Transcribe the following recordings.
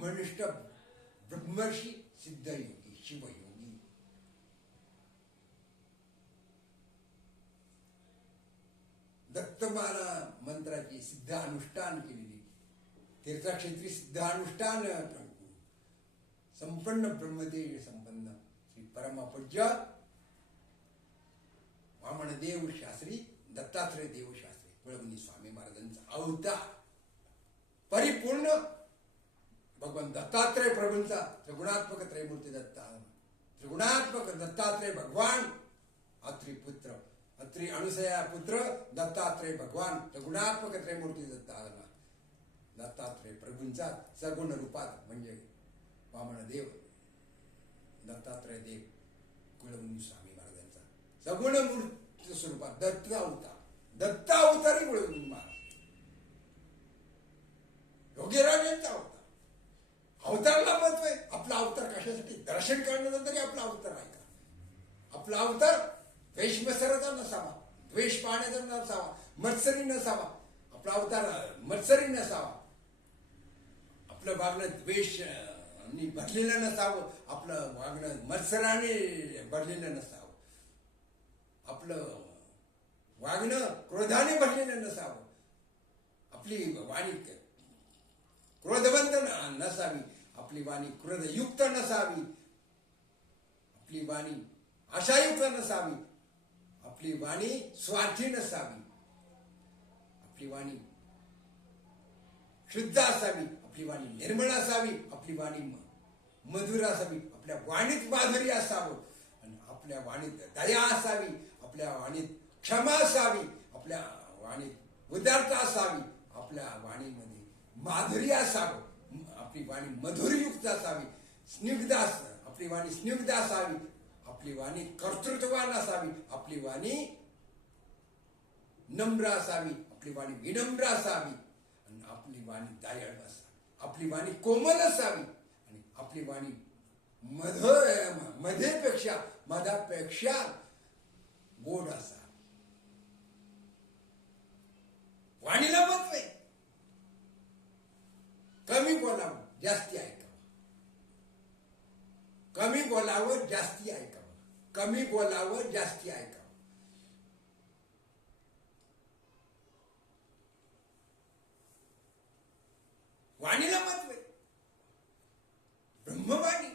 ब्रह्मनिष्ठ ब्रह्मर्षी सिद्धयोगी शिवयोगी दत्तमाला मंत्राची सिद्ध अनुष्ठान केलेली तीर्थक्षेत्री सिद्ध अनुष्ठान संपन्न ब्रह्मदेव संपन्न श्री परमपूज्य वामनदेव शास्त्री दत्तात्रय देव शास्त्री कुळवंदी स्वामी महाराजांचा अवतार परिपूर्ण भगवान दत्तात्रय प्रभूंचा त्रिगुणात्मक त्रयमूर्ती दत्ता त्रिगुणात्मक दत्तात्रय भगवान अत्रि पुत्र अत्रि अनुसया पुत्र दत्तात्रय भगवान त्रिगुणात्मक त्रयमूर्ती दत्तात्रय प्रभूंचा सगुण रूपात म्हणजे वामनदेव दत्तात्रय देव कुळवंदी स्वामी महाराजांचा सगुण मूर्ती स्वरूपात दत्त अवतारी कुळवंदी महाराज योगीराज यांचा अवतारला महत्व आहे. आपला अवतार कशासाठी दर्शन करण्याचा तरी आपला अवतार आहे का? आपला अवतार द्वेष मत्सराचा नसावा, द्वेष पाहण्याचा नसावा, मत्सरी नसावा. आपला अवतार मत्सरी नसावा, आपलं वागणं द्वेष भरलेलं नसावं, आपलं वागणं मत्सराने भरलेलं नसावं, आपलं वागणं क्रोधाने भरलेलं नसावं, आपली वाणी क्रोधवंत नसावी, आपली वाणी क्रोधयुक्त नसावी, आपली वाणी आशायुक्त नसावी, आपली वाणी स्वार्थी नसावी, आपली वाणी शुद्ध असावी, आपली वाणी निर्मळ असावी, आपली वाणी मधुर असावी, आपल्या वाणीत माधुर्य असावं आणि आपल्या वाणीत दया असावी, आपल्या वाणीत क्षमा असावी, आपल्या वाणीत उदारता असावी, आपल्या वाणीमध्ये माधुर्य असावं, आपली वाणी मधुरयुक्त असावी, स्निग्ध आपली वाणी स्निग्ध असावी, आपली वाणी कर्तृत्ववान असावी, आपली वाणी नम्र असावी, आपली वाणी विनम्र असावी आणि आपली वाणी दयाळू असावी, आपली वाणी कोमल असावी आणि आपली वाणी मधापेक्षा गोड असावी. वाणीला महत्व आहे. कमी बोलावं जास्ती ऐकावं, कमी बोलावं जास्ती ऐकावं, कमी बोलावं जास्ती ऐकावं. वाणीला महत्व आहे. ब्रह्मवाणी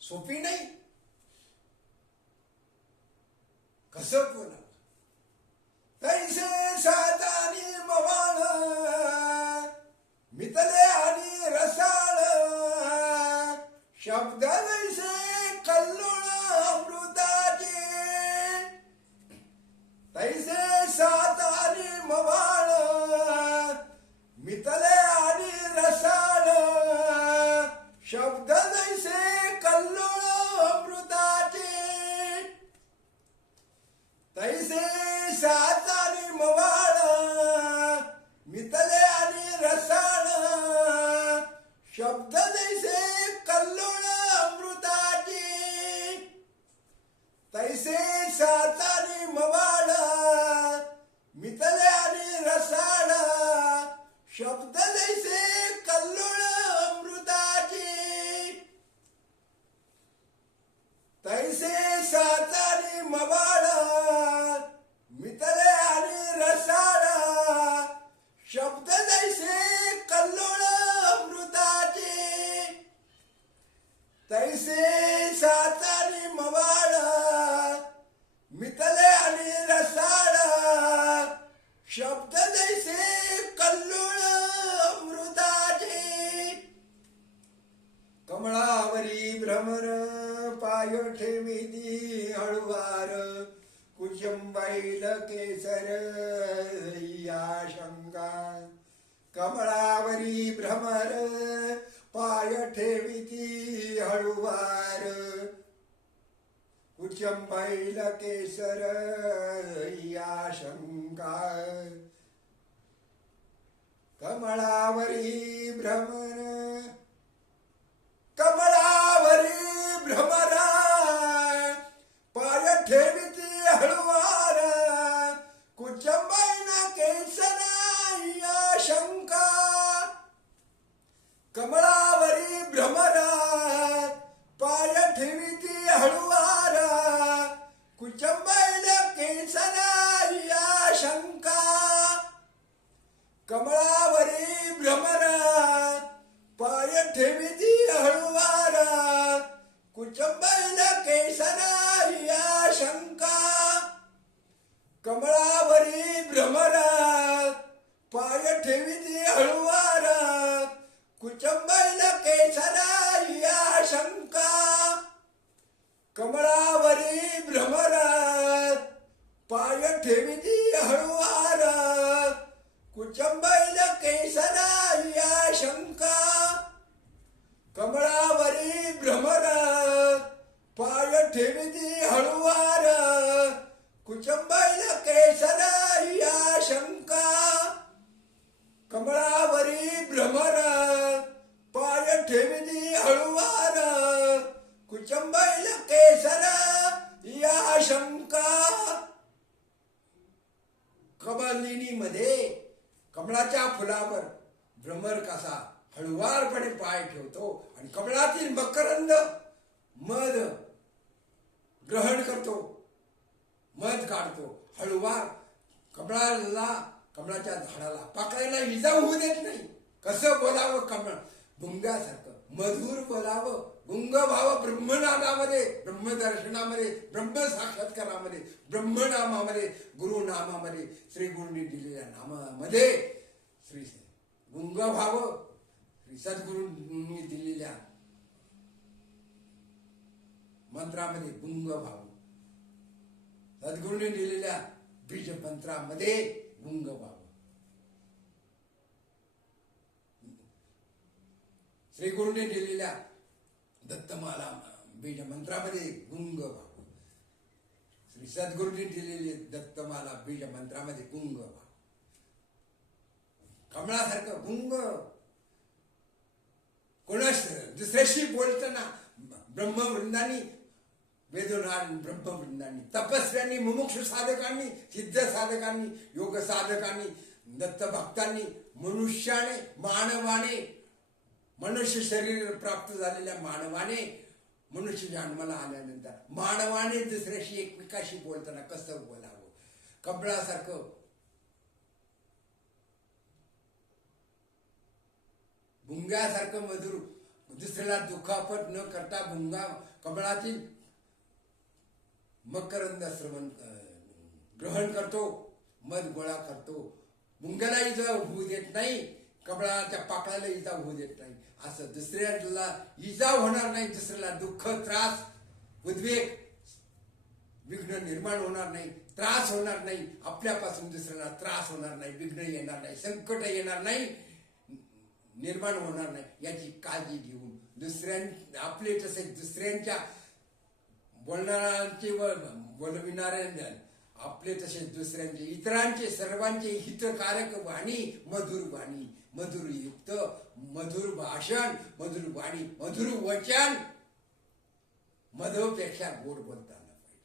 सोपी नाही. कसं बोलावं तैसे साधानी मवाळ मितले आणि रसाळ शब्द तैसे कल्लोळ अमृताचे तैसे साधानी मवाळ मितले आणि रसाळ शब्द तैसे कल्लोळ अमृताचे तैसे सातारी मवाळ मितले आणि रसाळ शब्द तैसे कल्लोळ अमृताचे तैसे सातारी मवाळ मितले आणि रसाळ शब्द तैसे कल्लोळ अमृताचे तैसे सातारी मवाळ मितले आणि रसाळ शब्द तैसे कल्लोळ अमृताचे तैसे सातारी मवाळ मितले आणि रसाळ शब्द तैसे कल्लोळ अमृताचे. कमळावरी भ्रमर पाय ठेविती हळुवार कुचंबाईल केसर या शंका. कमळावरी भ्रमर पाय ठेविती हळुवार कुचंबाईल केसर या शंका. कमळावरी भ्रमर कमळावरी भ्रमर पाय ठेविती हळुवार कुचंबाईल केसर या शंका. कमळ कुचंबैल केसरा या शंका, कमळावरी भ्रमर पाय ठेविती हळुवार. कुचंबैल केसरा या शंका, कमळावरी भ्रमर पाय ठेविती हळुवार. कुचंबैल केसरा या शंका, कमळावरी भ्रमर पाय ठेविती हळुवार. कुचंबैल केसरा या शंका. कमलिनीमध्ये कमळाच्या फुलावर भ्रमर कसा हळुवारपणे पाय ठेवतो आणि कमळातील मकरंद मध ग्रहण करतो, मध काढतो. हळुवार कमळाच्या झाडाला पाकळ्याला इजा होऊ देत नाही. कसं बोलावं कमळ भुंग्यासारखं मधुर बोलावं. गुंग भाव ब्रह्मनामामध्ये, ब्रह्मदर्शनामध्ये, ब्रह्मसाक्षात्कारामध्ये, ब्रह्मनामामध्ये, गुरुनामामध्ये, श्री गुरूंनी दिलेल्या नामामध्ये, श्री गुंग भाव श्री सद्गुरूंनी दिलेल्या मंत्रामध्ये गुंग भाव, सद्गुरूंनी दिलेल्या बीज मंत्रामध्ये गुंग भाव, श्री गुरूंनी दिलेल्या दत्तमाला बीज मंत्रामध्ये गुंग भाव, श्री सद्गुरूंनी दिलेले दत्तमाला बीज मंत्रामध्ये गुंग भाव. कमळासारखं गुंग कोणास दुसऱ्याशी बोलताना ब्रह्मवृंदांनी, वेदोनान ब्रह्मवृंदांनी, तपस्व्यांनी, मुमुक्षु साधकांनी, सिद्ध साधकांनी, योग साधकांनी, दत्त भक्तांनी, मनुष्याने, मानवाने, मनुष्य शरीर प्राप्त झालेल्या मानवाने, मनुष्य जन्माला आल्यानंतर मानवाने दुसऱ्याशी एकमेकाशी बोलताना कसं बोलावं. कमळासारखं भुंग्यासारखं मधुर, दुसऱ्याला दुखापत न करता भुंगा कमळातील मकरंद श्रवण ग्रहण करतो, मध गोळा करतो. भुंग्याला इजा होऊ देत नाही, कमळाच्या पाकळ्याला इजा होऊ देत नाही. असं दुसऱ्याला इजा होणार नाही, दुसऱ्याला दुःख, त्रास, उद्वेग, विघ्न निर्माण होणार नाही, त्रास होणार नाही. आपल्यापासून दुसऱ्याला त्रास होणार नाही, विघ्न येणार नाही, संकट येणार नाही, निर्माण होणार नाही, याची काळजी घेऊन आपले तसेच दुसऱ्यांच्या बोलणाऱ्यांचे व बोलविणाऱ्या आपले तसेच दुसऱ्यांचे, इतरांचे, सर्वांचे हितकारक वाणी, मधुर वाणी, मधुर युक्त, मधुर भाषण, मधुर वाणी, मधुर वचन, मधुपेक्षा गोड बोलता आलं पाहिजे.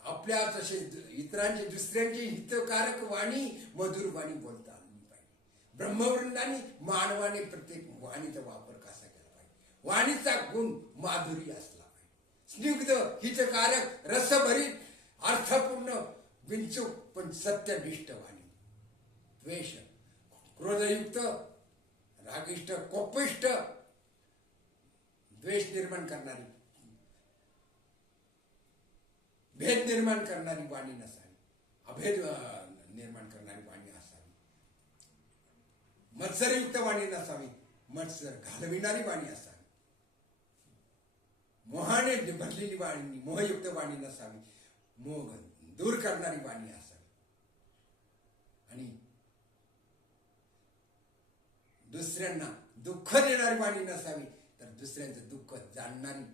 आपल्या तसेच इतरांचे, दुसऱ्यांचे हितकारक वाणी, मधुर वाणी बोलता आली पाहिजे. ब्रह्मवृंदांनी, मानवाने प्रत्येक वाणीचा वापर कसा केला पाहिजे. वाणीचा गुण माधुरी असला पाहिजे. स्निग्ध, हितकारक, रसभरीत, अर्थपूर्ण, विंचूक पण सत्यनिष्ठ वाणी. द्वेष, क्रोधयुक्त, रागिष्ट, कोपिष्ट, द्वेष निर्माण करणारी, भेद निर्माण करणारी वाणी नसावी. अभेद निर्माण करणारी वाणी असावी. मत्सरयुक्त वाणी नसावी. मत्सर घालविणारी वाणी असावी. मोहाने भरलेली वाणी, मोहयुक्त वाणी नसावी. मोह दूर करणारी वाणी असावी. आणि दुसऱ्यांना दुःख देणारी वाणी नसावी, तर दुसऱ्यांचं दुःख जाणणारी,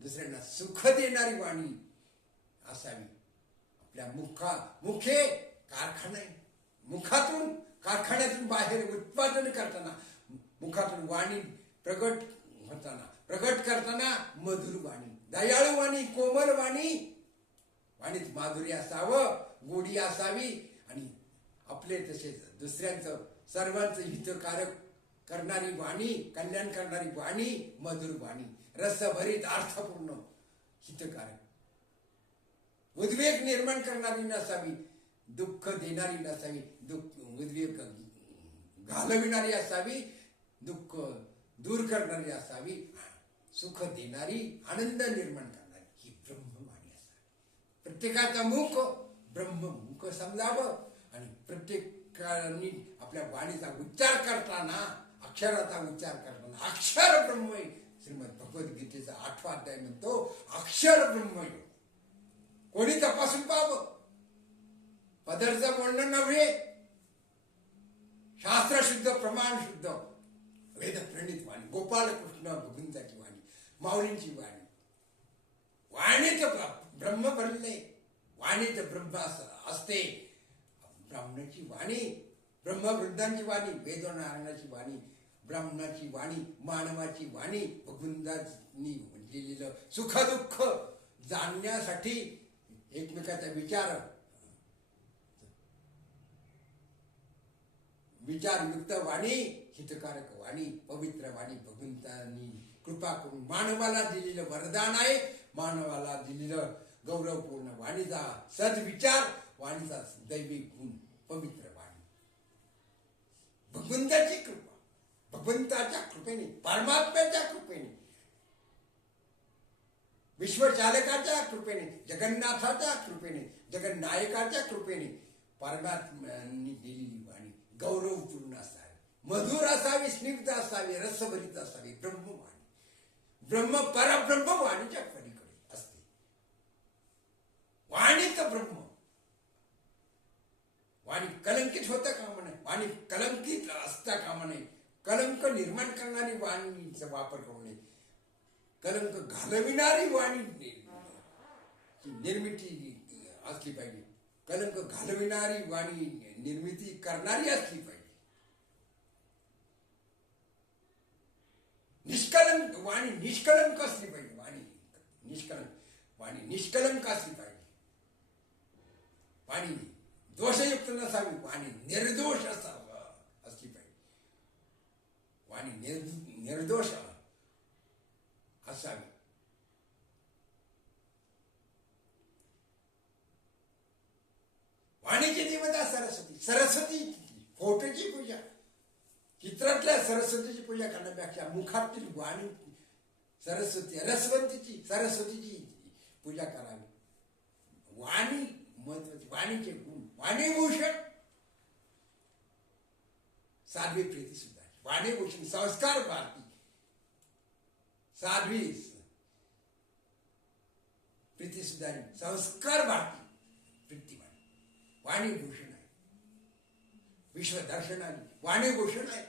दुसऱ्यांना सुख देणारी वाणी असावी. आपल्या मुखे कारखाना, मुखातून, कारखान्यातून बाहेर उत्पादन करताना, मुखातून वाणी प्रगट करताना मधुर वाणी, दयाळू वाणी, कोमल वाणी, वाणीत माधुरी असावं, गोडी असावी. आणि आपले तसेच दुसऱ्यांचं, सर्वांचं हितकारक करणारी वाणी, कल्याण करणारी वाणी, मधुर वाणी, रसभरीत, अर्थपूर्ण, हितकारक, उद्वेग निर्माण करणारी नसावी, दुःख देणारी नसावी, उद्वेग घालविणारी असावी, दुःख दूर करणारी असावी, सुख देणारी, आनंद निर्माण करणारी, ही ब्रह्मवाणी असावी. प्रत्येकाचा मुख ब्रह्ममुख समजावं आणि प्रत्येकाने आपल्या वाणीचा उच्चार करताना, अक्षराचा उच्चार करताना अक्षर ब्रह्म, श्रीमद भगवद्गीतेचा 8वा अध्याय म्हणतो अक्षर ब्रह्म. कोणी तपासून पाहावं, पदरचं बोलणं नव्हे, शास्त्र शुद्ध, प्रमाण शुद्ध, वेद प्रणित वाणी, गोपालकृष्ण भगवंताची वाणी, माऊलींची वाणी. वाणीत ब्रह्म भरले, वाणीत ब्रह्म असते. ब्राह्मणाची वाणी, ब्रह्मवृद्धांची वाणी, वेदनारायणाची वाणी, ब्राह्मणाची वाणी, मानवाची वाणी, भगवंतांनी लिहिलेलं सुखदुःख जाणण्यासाठी एकमेकाचा विचारयुक्त वाणी, हितकारक वाणी, पवित्र वाणी, भगवंतांनी कृपा करून मानवाला दिलेलं वरदान आहे. मानवाला दिलेलं गौरवपूर्ण वाणीचा सद्विचार, वाणीचा दैवी गुण, पवित्र वाणी. भगवंताची कृपा, भगवंताच्या कृपेने, परमात्म्याच्या कृपेने, विश्वचालकाच्या कृपेने, जगन्नाथाच्या कृपेने, जगन्नायकाच्या कृपेने परमात्म्यांनी दिलेली वाणी गौरवपूर्ण असावी, मधुर असावी, स्निग्ध असावी, रसभरित असावी. ब्रह्मवाणी, परब्रह्म वाणीच्या पलीकडे असते. वाणीत ब्रह्म. वाणी कलंकित होतं कामा नये, वाणी कलंकित असता कामा नये. कलंक निर्माण करणारी वाणीचा वापर करू नये. कलंक घालविणारी वाणी निर्मिती असली पाहिजे. कलंक घालविणारी वाणी निर्मिती करणारी असली पाहिजे. निष्कलंक वाणी निष्कलंक असली पाहिजे. वाणी निष्कलंक असली पाहिजे. वाणी दोषयुक्त नसावी, वाणी निर्दोष असली पाहिजे. वाणी निर्दोष असावी. वाणीची देवता सरस्वती. सरस्वती फोटोची पूजा, चित्रातल्या सरस्वतीची पूजा करण्यापेक्षा मुखातील वाणी सरस्वतीची पूजा करावी. वाणी महत्वाची. वाणीचे गुण, वाणीभूषण साध्वी प्रीती सुद्धा. वाणीभूषण संस्कार भारती साध्वी प्रीती सुधारी, संस्कार भारती प्रीतीवाणी. वाणीभूषण आहे, विश्वदर्शन आली. वाणीभूषण आहे,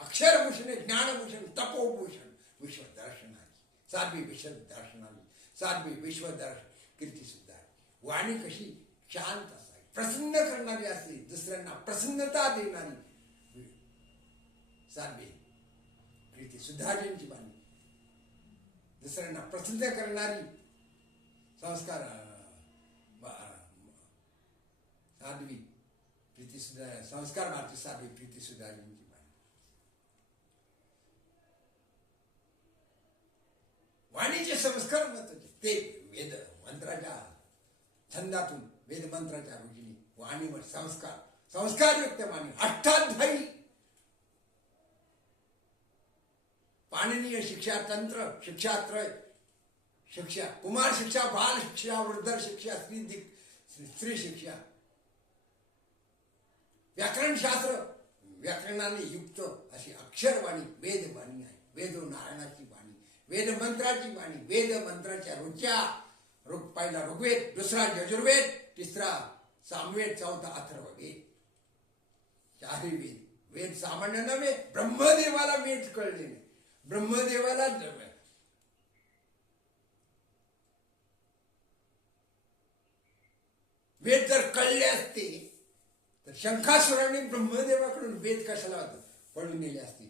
अक्षरभूषण आहे, ज्ञानभूषण, तपोभूषण, विश्वदर्शन आली. साध्वी विश्वदर्शन आली, साध्वी विश्वदर्शन कीर्ती सुद्धा. वाणी कशी शांत असावी, प्रसन्न करणारी असते, दुसऱ्यांना प्रसन्नता देणारी. साध्वी प्रीती सुधाजींची वाणी दुसऱ्यांना प्रसन्न करणारी. संस्कार साध्वी प्रीती सुद्धा, संस्कार भारती साध्वी प्रीती सुधाजींची वाणी. वाणीचे संस्कार महत्वाचे. ते वेद मंत्राच्या छंदातून, वेद मंत्राच्या रुजीने वाणीवर संस्कारयुक्त वाणी. अष्टाध्यायी पाणिनीय शिक्षा तंत्र, शिक्षात्रय, शिक्षा कुमार शिक्षा, बाल शिक्षा, वृद्ध शिक्षा, स्त्री शिक्षा, व्याकरणशास्त्र, व्याकरणाने युक्त अशी अक्षरवाणी वेदवाणी आहे. वेदनारायणाची वाणी, वेद मंत्राची वाणी. वेद मंत्राच्या रुच्या, पहिला ऋग्वेद, दुसरा यजुर्वेद, तिसरा सामवेद, चौथा अथर्ववेद. चारही वेद. वेद सामान्य नव्हे, ब्रह्मदेवाला वेद कळले नाही. ब्रह्मदेवाला वेद जर कळले असते तर शंखासुराने ब्रह्मदेवाकडून वेद कशाला पळून नेले असते.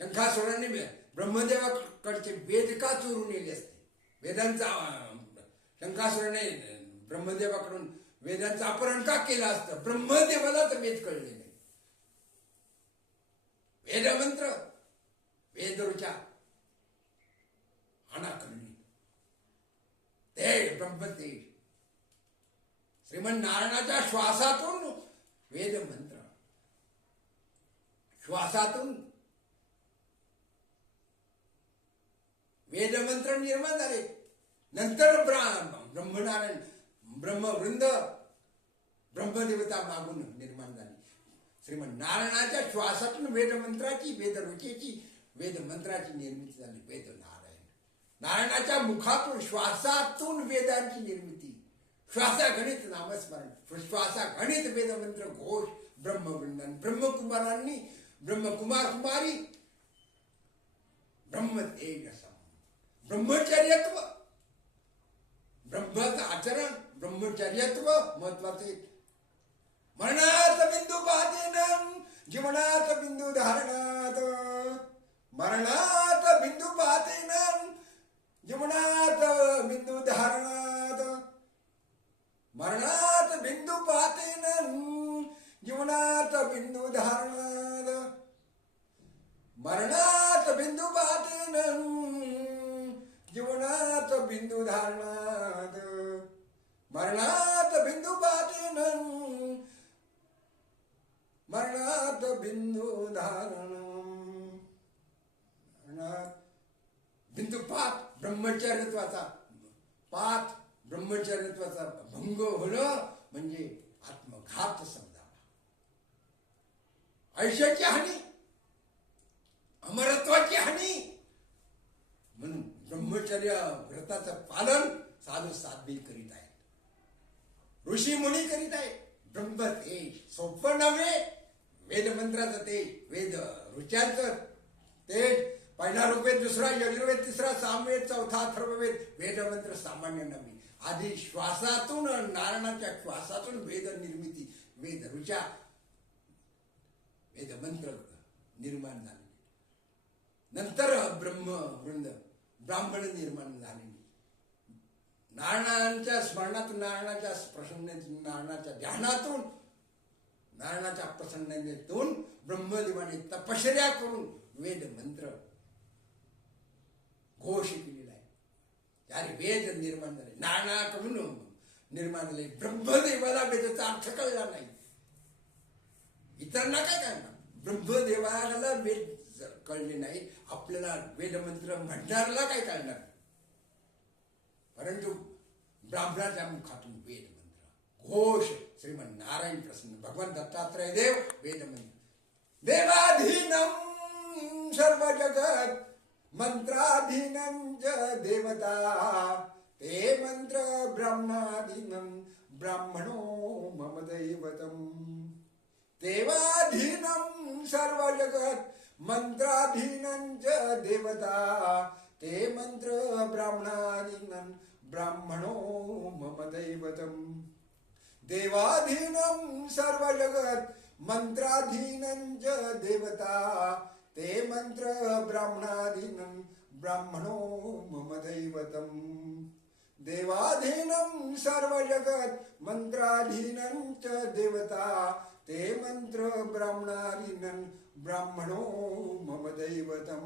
शंखासुराने ब्रह्मदेवाकडचे वेद का चोरून नेले असते. वेदांचा शंखासुराने ब्रह्मदेवाकडून वेदांचं अपहरण का केलं असतं. ब्रह्मदेवाला तर वेद कळले नाही. वेदमंत्र, वेदरुचा अनाकरणी ते ब्रह्मतेज. श्रीमन नारायणाच्या श्वासातून वेदमंत्र, श्वासातून वेदमंत्र निर्माण झाले. नंतर ब्रह्मनारायण, ब्रह्मवृंद, ब्रह्मदेवता मागून निर्माण झाली. श्रीमन नारायणाच्या श्वासातून वेदमंत्राची वेदरुचेची वेदमंत्राची निर्मिती झाली. वेद नारायण नारायणाच्या मुखातून श्वासातून वेदांची निर्मिती. श्वासागणित नामस्मरण, श्वासागणित वेदमंत्र घोष. ब्रह्मवृंदान ब्रह्मकुमारांनी ब्रह्मकुमार कुमारी ब्रह्मतेज ब्रह्मचर्यत्व, ब्रह्माचं आचरण, ब्रह्मचर्यत्व महत्वाचे. मरणात बिंदू पातेन जीवनात बिंदू धारणात, मरणात बिंदू पातेन जीवनात बिंदू धारणात, मरणात बिंदू पातेन जीवनात बिंदू धारणात, मरणात बिंदू पातेन जीवनात बिंदू धारणात, मरणात बिंदू पातेन मरणात बिंदू धारण. बिंदुपात ब्रह्मचर्यत्वाचा पात, ब्रह्मचर्यत्वाचा भंग होणं म्हणजे आत्मघात समजावा. आयुष्याची हानी, अमरत्वाची हानी. म्हणून ब्रह्मचर्य व्रताचं पालन साधू साध्वी करीत आहेत, ऋषी मुनी करीत आहेत. ब्रह्मतेज सोपं नव्हे. वेदमंत्राचं तेज, वेद ऋचांचं तेज. पहिला ऋग्वेद, दुसरा यजुर्वेद, तिसरा सामवेद, चौथा अथर्ववेद. वेदमंत्र सामान्य नव्हे. आधी श्वासातून, नारायणाच्या श्वासातून वेद निर्मिती, वेद ऋचा, वेदमंत्र निर्माण झाले. नंतर ब्रह्मवृंद ब्राह्मण निर्माण झाले. नारायणांच्या स्मरणातून, नारायणाच्या प्रसन्नतेतून, नारायणाच्या ध्यानातून, नारायणाच्या प्रसन्नतेतून ब्रह्मदेवाने तपश्चर्या करून वेद मंत्र घोष केलेला आहे. त्याने वेद निर्माण झाले, नारायणाकडून निर्माण झाले. ब्रह्मदेवाला वेदाचा अर्थ कळला नाही, इतरांना काय कळणार? ब्रह्मदेवाला वेद कळले नाही, आपल्याला वेदमंत्र म्हणणारला काय कळणार? परंतु ब्राह्मणाच्या मुखातून वेद मंत्र घोष. श्रीमन नारायण प्रसन्न भगवान दत्तात्रय देव वेदमंत्र. देवाधीनम सर्व जगत मंत्राधीनं च देवता, ते मंत्र ब्राह्मणाधीनं ब्राह्मणो मम दैवतम. देवाधीनं सर्व जगत मंत्राधीनं च देवता, ते मंत्र ब्राह्मणाधीनं ब्राह्मणो मम दैवतम. देवाधीनं सर्व जगत मंत्राधीनं च देवता, ते मंत्र ब्राह्मणाधीनं ब्राह्मणो मम दैवतम. देवाधीनं सर्व जगत मंत्राधीनं च देवता, ते मंत्र ब्राह्मणाधीनं ब्राह्मणो मम दैवतम.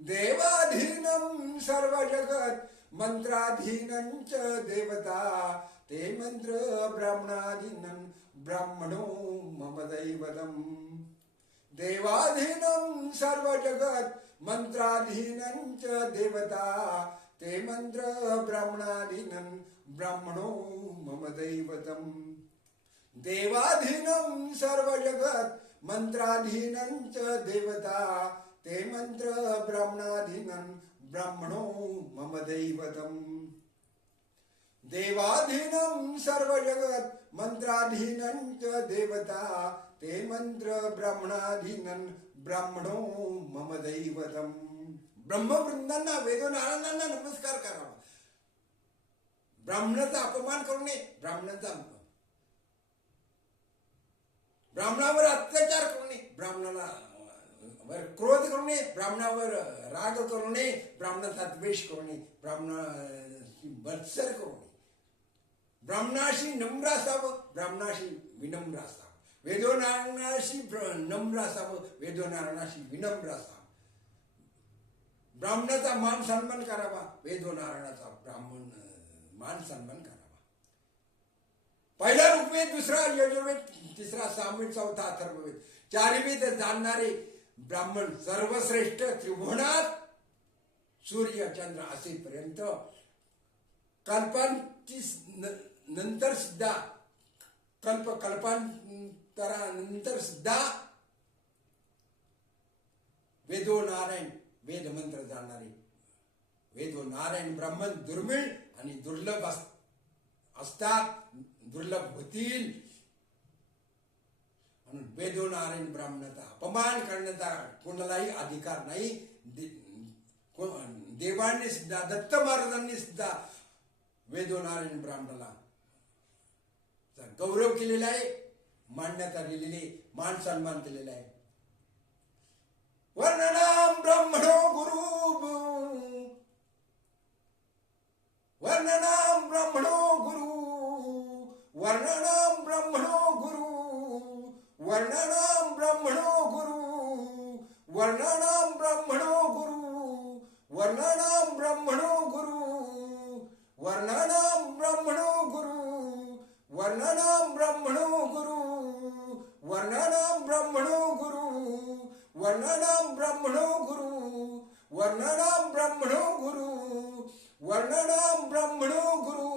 देवाधीनं सर्व जगत मंत्राधीनं च देवता, ते मंत्र ब्राह्मणाधीनं ब्राह्मणो मम दैवतम. देवाधीनं सर्व जगत मंत्राधीनं च देवता, ते मंत्र ब्राह्मणाधीनं ब्राह्मणो मम दैवतम. देवाधीनं सर्व जगत मंत्राधीनं च देवता, ते मंत्र ब्राह्मणाधीनं ब्राह्मणो मम दैवतम. देवाधीनं सर्व जगत मंत्राधीनं च देवता, ते मंत्र ब्राह्मणाधीनं ब्राह्मणो मम दैवतम. ब्रह्मवृंदांना, वेदनारायणांना नमस्कार करावा. ब्राह्मणाचा अपमान करू नये, ब्राह्मणावर अत्याचार करू नये, ब्राह्मणावर क्रोध करू नये, ब्राह्मणावर राग करू नये, ब्राह्मणाचा द्वेष करू नये, ब्राह्मणाशी मत्सर करू नये. ब्राह्मणाशी नम्र असावं, ब्राह्मणाशी विनम्र असावं. वेदोनारायणाशी नम्र असावं, वेदोनारायणाशी विनम्र असावं. ब्राह्मणाचा मान सन्मान करावा, वेदोनारायणाचा ब्राह्मण मान सन्मान करावा. पहिला ऋग्वेद, दुसरा यजुर्वेद, तिसरा सामवेद, चौथा अथर्ववेद. चारी वेद जाणणारे ब्राह्मण सर्वश्रेष्ठ. त्रिभुवनात सूर्य चंद्र असेपर्यंत कल्पांची नंतर सुद्धा कल्पांची उत्तरानंतर सुद्धा वेदो नारायण, वेद मंत्र जाणणारे, वेदो नारायण ब्राह्मण दुर्मिळ आणि दुर्लभ असतात, दुर्लभ होतील. म्हणून वेदो नारायण ब्राह्मणाचा अपमान करण्याचा कोणालाही अधिकार नाही. देवांनी सुद्धा, दत्त महाराजांनी सुद्धा वेदो नारायण ब्राह्मणाला गौरव केलेला आहे, मान्यता दिलेली, मान सन्मान केलेला आहे. वर्णनाम ब्रह्मणो गुरु, वर्णनाम ब्रह्मणो गुरु, वर्णनाम ब्रह्मणो गुरु, वर्णनाम ब्रह्मणो गुरु, वर्णनाम ब्रह्मणो गुरु, वर्णनाम ब्रह्मणो गुरु, वर्णनाम ब्रह्मणो गुरु, वर्णनाम ब्रह्मणो गुरु, वर्णनाम ब्रह्मणो गुरु, वर्णनाम ब्रह्मणो गुरु, वर्णनाम ब्रह्मणो गुरु, वर्णनाम ब्रह्मणो गुरु.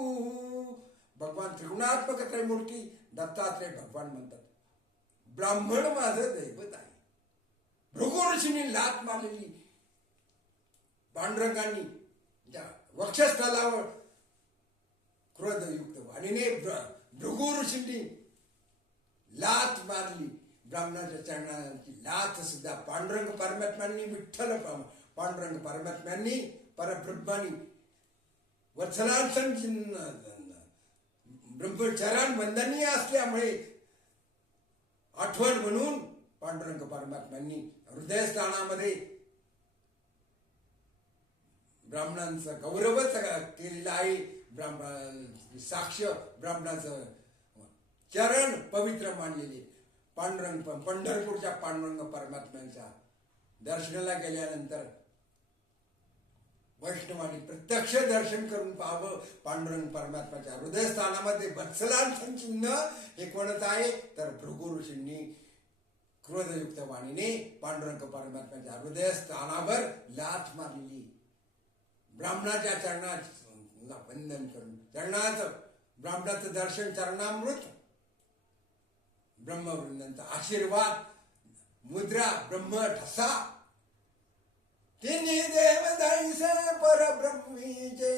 भगवान त्रिगुणात्मक त्रयमूर्ती दत्तात्रय भगवान म्हणतात, ब्राह्मण माझं दैवत आहे. भृगु ऋषींनी लात मारलेली पांडुरंगांनी त्या वक्षस्थलावर क्रोधयुक्त वाणीने भृगु ऋषींनी लात मारली. ब्राह्मणाच्या चरणाची लात सुद्धा पांडुरंग परमात्म्यांनी, विठ्ठल पांडुरंग परमात्म्यांनी, परब्रह्मानी वत्सलांसन ब्रह्मचरण वंदनीय असल्यामुळे आठवण म्हणून पांडुरंग परमात्म्यांनी हृदयस्थानामध्ये ब्राह्मणांचा गौरवच केलेला आहे. साक्ष ब्राह्मणाचं चरण पवित्र मानलेले. पांडुरंग पंढरपूरच्या पांडुरंग परमात्म्यांच्या दर्शनाला गेल्यानंतर वैष्णवांनी प्रत्यक्ष दर्शन करून पाहावं. पांडुरंग परमात्म्याच्या हृदयस्थानामध्ये वत्सलांसन चिन्ह हे कोणतं आहे तर भृगु ऋषींनी क्रोधयुक्त वाणीने पांडुरंग परमात्म्याच्या हृदयस्थानावर लाथ मारलेली. ब्राह्मणाच्या चरणाला वंदन करून, चरणाचं ब्राह्मणाचं दर्शन, चरणामृत, ब्रह्मवृंदांचा आशीर्वाद, मुद्रा, ब्रह्म ठसा, तिन्ही देव दैसे परब्रह्मीचे